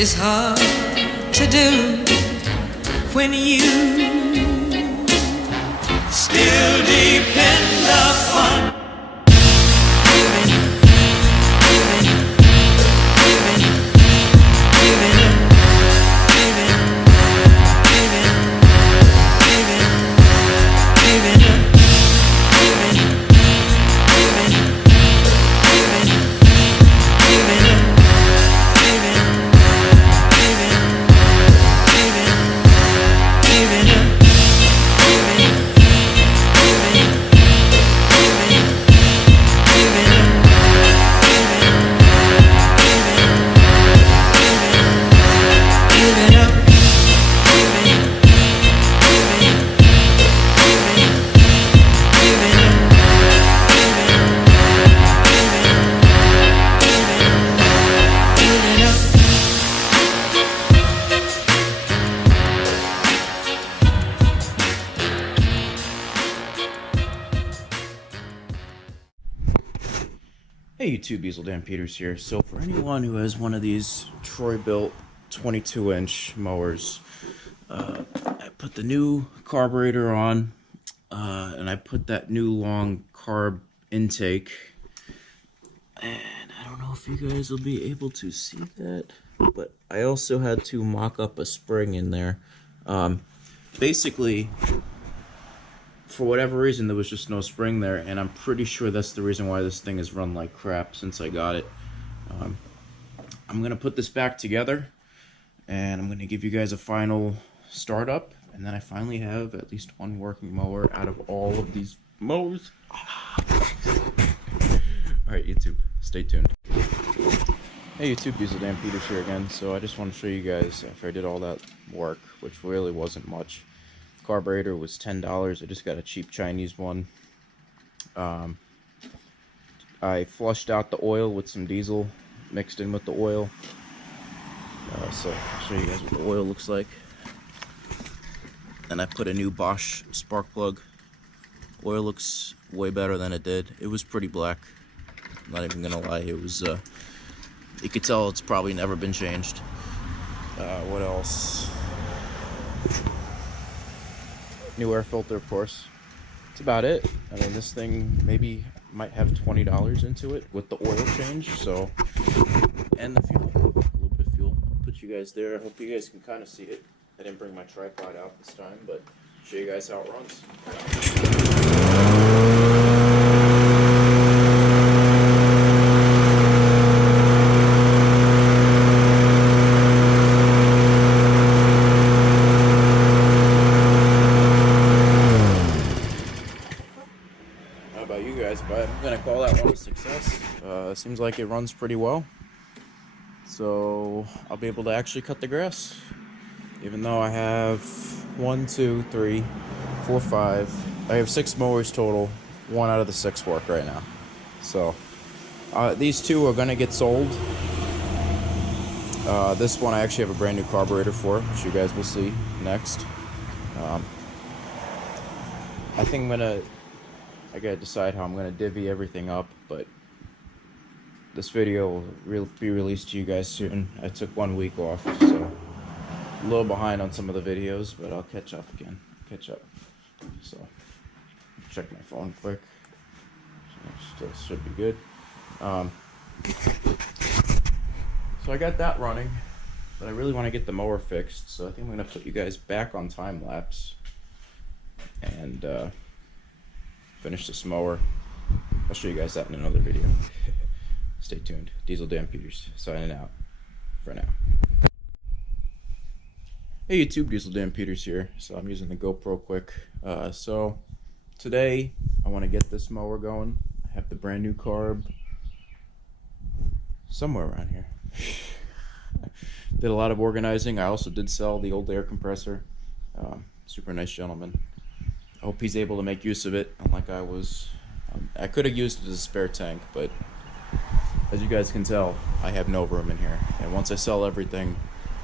is hard to do when you still depend upon giving, giving, giving, giving, giving, giving, giving, giving, giving, giving, giving, giving, Hey YouTube, Diesel Dan Peters here. So for anyone who has one of these Troy-built 22-inch mowers, I put the new carburetor on, and I put that new long carb intake, and I don't know if you guys will be able to see that, but I also had to mock up a spring in there. Basically, for whatever reason, there was just no spring there, and I'm pretty sure that's the reason why this thing has run like crap since I got it. I'm going to put this back together, and I'm going to give you guys a final startup, and then I finally have at least one working mower out of all of these mowers. Alright YouTube, stay tuned. Hey YouTube, Diesel Dan Peters here again. So I just want to show you guys, after I did all that work, which really wasn't much. Carburetor was $10. I just got a cheap Chinese one. I flushed out the oil with some diesel mixed in with the oil. So I'll show you guys what the oil looks like. And I put a new Bosch spark plug. Oil looks way better than it did. It was pretty black. I'm not even gonna lie. It was. You could tell it's probably never been changed. What else? New air filter, of course. That's about it. I mean, this thing maybe might have $20 into it with the oil change. So, and the fuel, a little bit of fuel. I'll put you guys there. I hope you guys can kind of see it. I didn't bring my tripod out this time, but I'll show you guys how it runs. But I'm gonna call that one a success. Seems like it runs pretty well, so I'll be able to actually cut the grass, even though I have 1, 2, 3, 4, 5. I have 6 mowers total. 1 out of the 6 work right now. So these 2 are gonna get sold. This one I actually have a brand new carburetor for, which you guys will see next. I think I gotta decide how I'm gonna divvy everything up, but this video will be released to you guys soon. I took 1 week off, so a little behind on some of the videos, but I'll catch up again. So check my phone quick. Still should be good. So I got that running, but I really want to get the mower fixed, so I think I'm gonna put you guys back on time lapse and finish this mower. I'll show you guys that in another video. Stay tuned. Diesel Dan Peters signing out for now. Hey YouTube, Diesel Dan Peters here. So I'm using the GoPro quick. So today I want to get this mower going. I have the brand new carb somewhere around here. Did a lot of organizing. I also did sell the old air compressor. Super nice gentleman. I hope he's able to make use of it, unlike I was. I could have used it as a spare tank, but as you guys can tell, I have no room in here. And once I sell everything,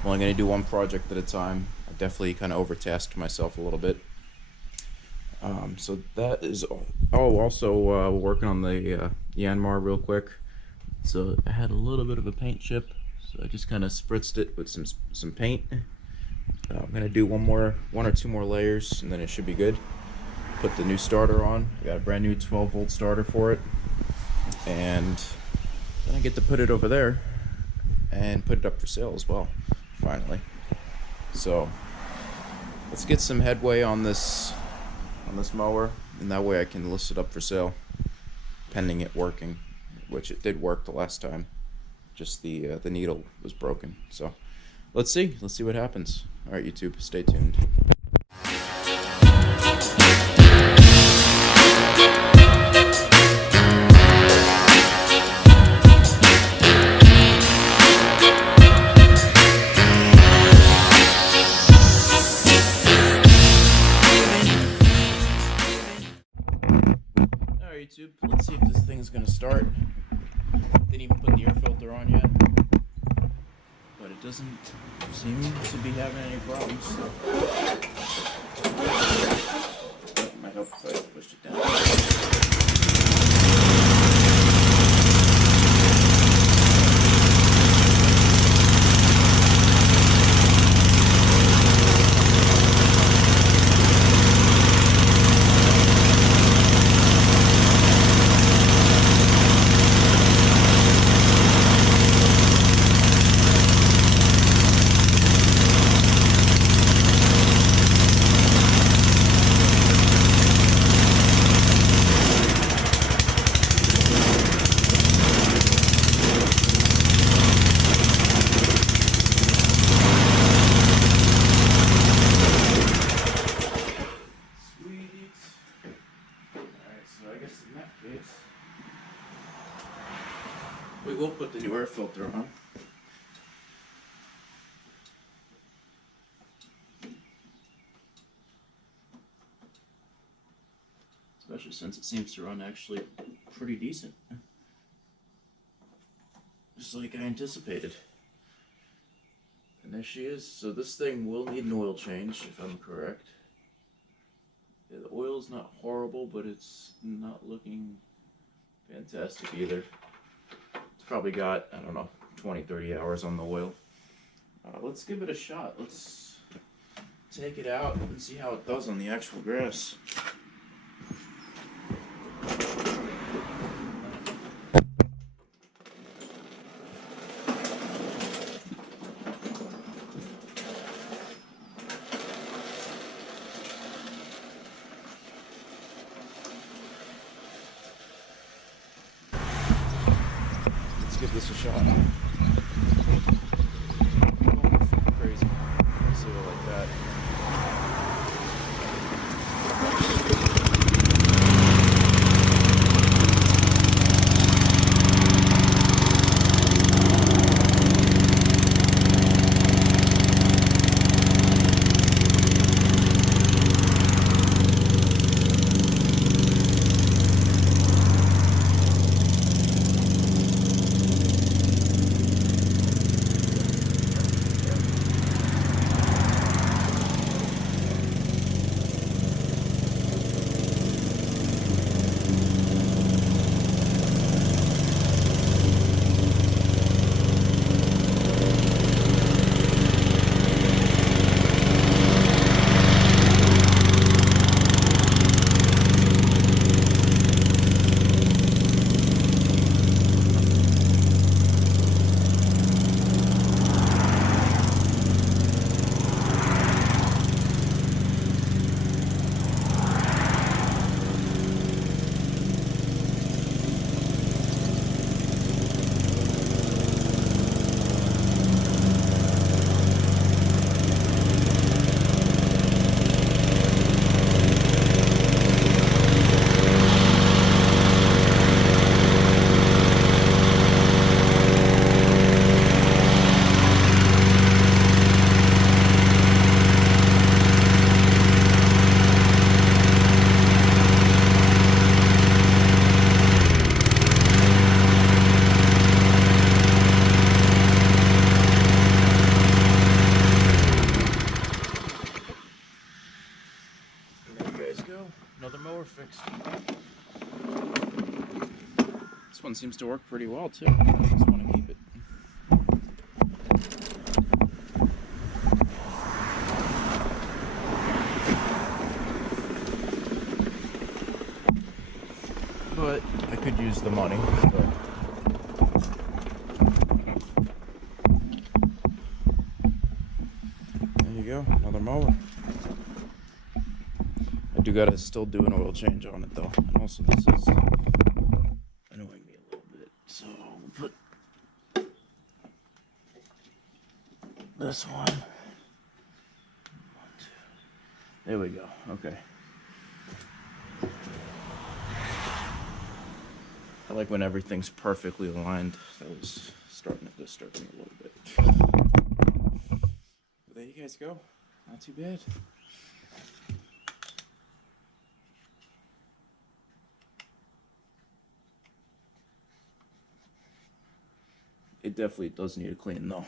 I'm only going to do one project at a time. I definitely kind of overtasked myself a little bit. So that is. Oh, also working on the Yanmar real quick. So I had a little bit of a paint chip, So I just kind of spritzed it with some paint. I'm gonna do one or two more layers, and then it should be good. Put the new starter on. I got a brand new 12-volt starter for it, and then I get to put it over there and put it up for sale as well. Finally, so let's get some headway on this mower, and that way I can list it up for sale, pending it working, which it did work the last time. Just the needle was broken. So let's see what happens. All right, YouTube, stay tuned. All right, YouTube, let's see if this thing's gonna start. Didn't even put the air filter on yet, but it doesn't seem to be having any problems. So. That might help if I pushed it down. We will put the new air filter on. Especially since it seems to run actually pretty decent. Just like I anticipated. And there she is. So this thing will need an oil change, if I'm correct. Yeah, the oil's not horrible, but it's not looking fantastic either. It's probably got, I don't know, 20-30 hours on the oil. Let's give it a shot. Let's take it out and see how it does on the actual grass. Let's give this a shot. Crazy. Let's do it like that. Another mower fixed. This one seems to work pretty well too. I just want to keep it. use the money. So. There you go, another mower. I do gotta still do an oil change on it though. And also this is annoying me a little bit. So we'll put this one. There we go. Okay. I like when everything's perfectly aligned. That was starting to disturb me a little bit. But there you guys go. Not too bad. It definitely does need a clean though.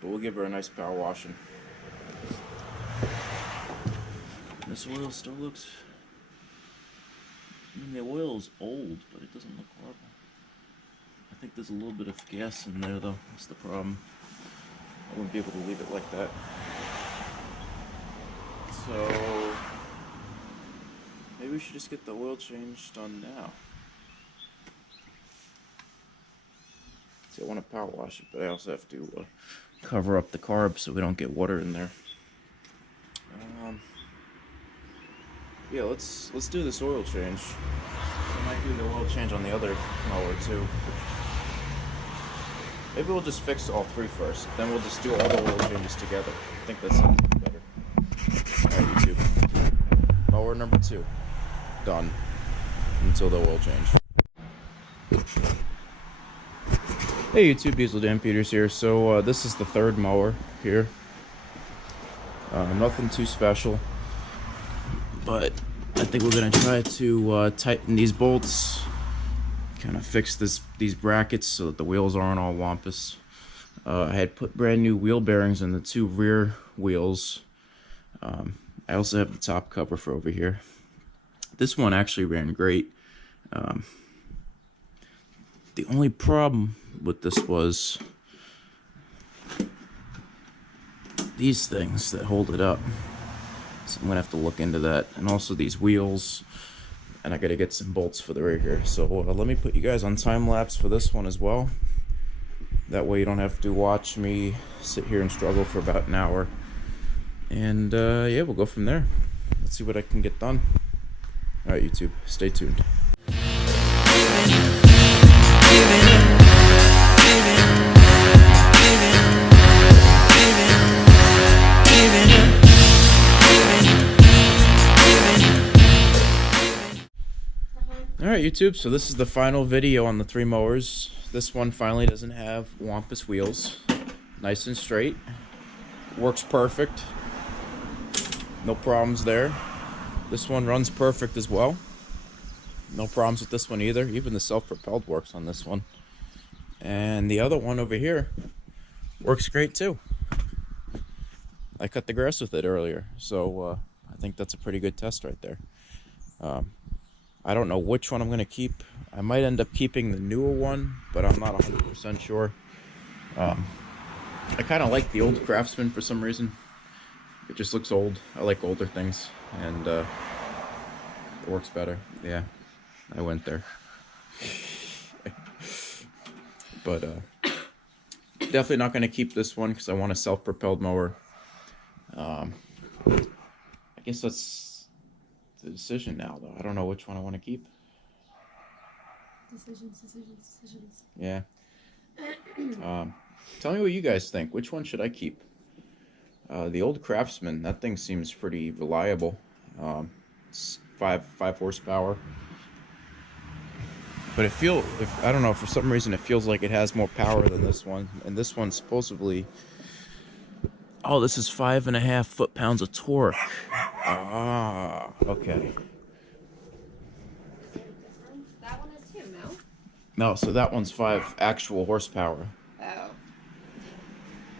But we'll give her a nice power washing. This oil still looks... I mean, the oil is old, but it doesn't look horrible. I think there's a little bit of gas in there, though. That's the problem. I wouldn't be able to leave it like that. So... maybe we should just get the oil change done now. See, I want to power wash it, but I also have to cover up the carb so we don't get water in there. Yeah, let's do this oil change. I might do the oil change on the other mower too. Maybe we'll just fix all three first. Then we'll just do all the oil changes together. I think that sounds better. Alright, YouTube. Mower number 2. Done. Until the oil change. Hey YouTube, Diesel Dan Peters here. So this is the third mower here. Nothing too special. But I think we're gonna try to tighten these bolts, kind of fix these brackets so that the wheels aren't all wampus. I had put brand new wheel bearings in the 2 rear wheels. I also have the top cover for over here. This one actually ran great. The only problem with this was these things that hold it up. So I'm gonna have to look into that, and also these wheels, and I gotta get some bolts for the rear here. So let me put you guys on time lapse for this one as well. That way you don't have to watch me sit here and struggle for about an hour. And yeah, we'll go from there. Let's see what I can get done. All right, YouTube, stay tuned. Alright YouTube, so this is the final video on the 3 mowers. This one finally doesn't have wampus wheels. Nice and straight. Works perfect. No problems there. This one runs perfect as well. No problems with this one either. Even the self-propelled works on this one. And the other one over here works great too. I cut the grass with it earlier, so I think that's a pretty good test right there. I don't know which one I'm going to keep. I might end up keeping the newer one, but I'm not 100% sure. I kind of like the old Craftsman for some reason. It just looks old. I like older things, and it works better. Yeah, I went there. But definitely not going to keep this one because I want a self-propelled mower. I guess that's the decision now, though. I don't know which one I want to keep. Decisions. Yeah. Tell me what you guys think. Which one should I keep? The old Craftsman, that thing seems pretty reliable. It's 5 horsepower. But I don't know, for some reason it feels like it has more power than this one. And this one supposedly, oh, this is 5.5 foot-pounds of torque. Ah, okay. That one is 2, no? No, so that one's 5 actual horsepower. Oh.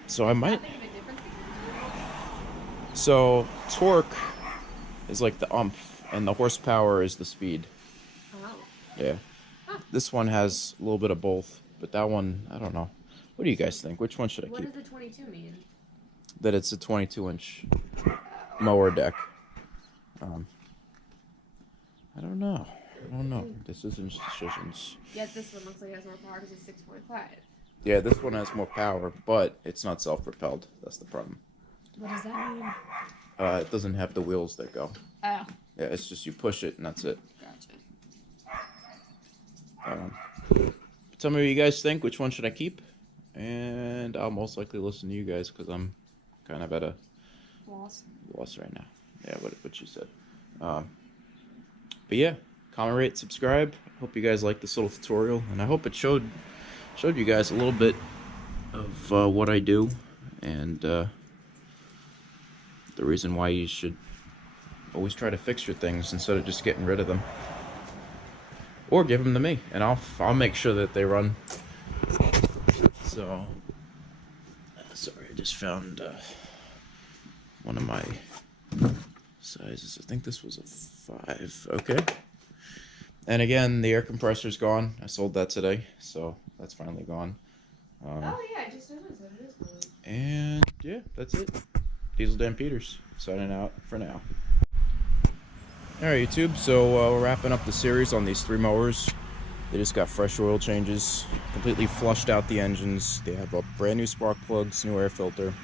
So I might... That big of a difference between the 2? So torque is like the umph, and the horsepower is the speed. Oh. Yeah. Huh. This one has a little bit of both, but that one, I don't know. What do you guys think? Which one should I keep? What does the 22 mean? That it's a 22-inch mower deck. I don't know. I don't know. Decisions, decisions. Yet this one looks like it has more power because it's 6.5. Yeah, this one has more power, but it's not self-propelled. That's the problem. What does that mean? It doesn't have the wheels that go. Oh, Yeah, it's just you push it and that's it. gotcha. Tell me what you guys think. Which one should I keep? And I'll most likely listen to you guys because I'm kind of at a Loss. loss right now. Yeah, what you said. But yeah, comment, rate, subscribe. Hope you guys like this little tutorial, and I hope it showed you guys a little bit of what I do and the reason why you should always try to fix your things instead of just getting rid of them, or give them to me, and I'll make sure that they run. So, sorry, I just found one of my sizes. I think this was a 5. Okay. And again, the air compressor's gone. I sold that today, so that's finally gone. Oh yeah, I just noticed that it is gone. And yeah, that's it. Diesel Dan Peters signing out for now. Alright, YouTube, so we're wrapping up the series on these 3 mowers. They just got fresh oil changes, completely flushed out the engines. They have a brand new spark plugs, new air filter.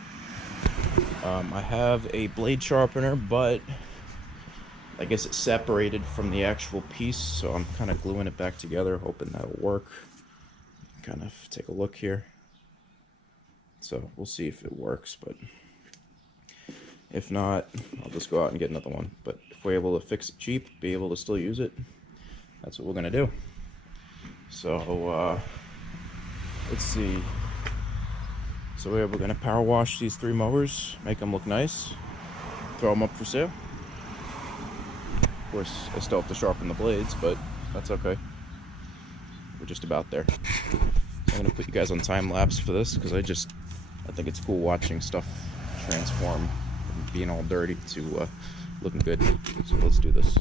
I have a blade sharpener, but I guess it's separated from the actual piece, so I'm kind of gluing it back together, hoping that'll work. Kind of take a look here. So we'll see if it works, but if not, I'll just go out and get another one. But if we're able to fix it cheap, be able to still use it, that's what we're gonna do. So let's see. So we're gonna power wash these 3 mowers, make them look nice, throw them up for sale. Of course, I still have to sharpen the blades, but that's okay. We're just about there. So I'm gonna put you guys on time lapse for this because I think it's cool watching stuff transform from being all dirty to looking good. So let's do this.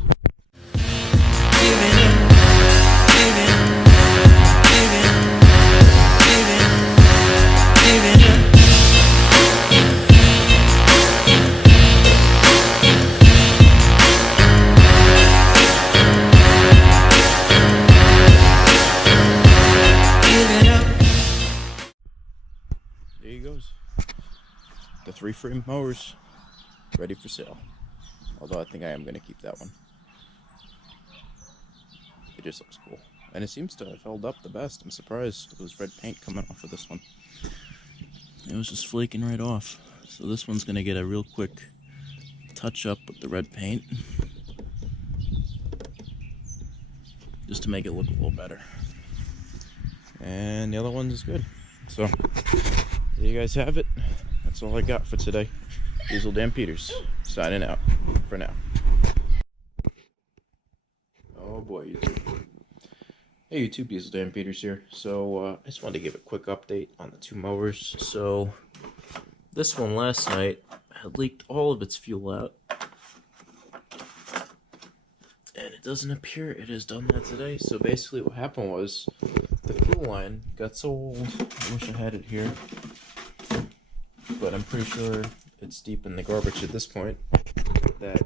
There he goes. The 3 frame mowers ready for sale. Although I think I am going to keep that one. It just looks cool. And it seems to have held up the best. I'm surprised there was red paint coming off of this one. It was just flaking right off. So this one's going to get a real quick touch up with the red paint. Just to make it look a little better. And the other one's is good. So, there you guys have it. That's all I got for today. Diesel Dan Peters, signing out for now. Oh boy, YouTube. Hey YouTube, Diesel Dan Peters here. So, I just wanted to give a quick update on the 2 mowers. So, this one last night had leaked all of its fuel out. And it doesn't appear it has done that today. So basically what happened was the fuel line got so old. I wish I had it here. But I'm pretty sure it's deep in the garbage at this point. That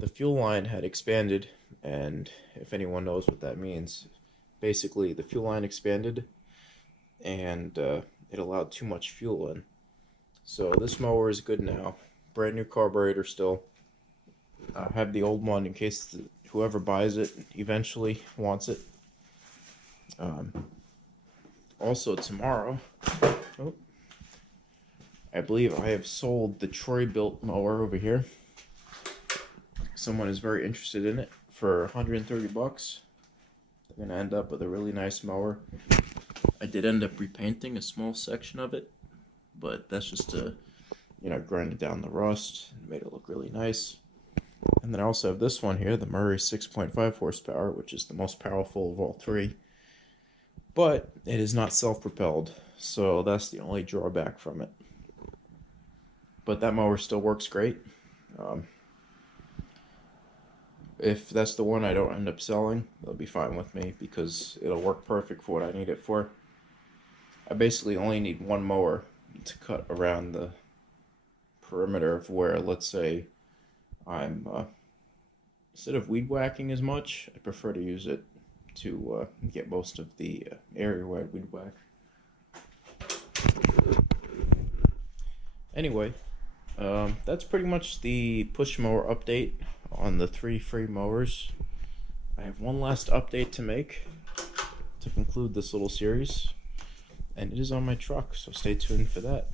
the fuel line had expanded. And if anyone knows what that means, basically the fuel line expanded and it allowed too much fuel in. So this mower is good now. Brand new carburetor still. I have the old one in case whoever buys it eventually wants it. Also tomorrow, I believe I have sold the Troy-built mower over here. Someone is very interested in it for 130 bucks. They're gonna end up with a really nice mower. I did end up repainting a small section of it, but that's just to, grind down the rust and made it look really nice. And then I also have this one here, the Murray 6.5 horsepower, which is the most powerful of all 3. But it is not self-propelled, so that's the only drawback from it. But that mower still works great. If that's the one I don't end up selling, that'll be fine with me because it'll work perfect for what I need it for. I basically only need one mower to cut around the perimeter of where, let's say, I'm instead of weed whacking as much, I prefer to use it to get most of the area-wide weed whack. Anyway, that's pretty much the push mower update on the 3 free mowers. I have one last update to make to conclude this little series, and it is on my truck, so stay tuned for that.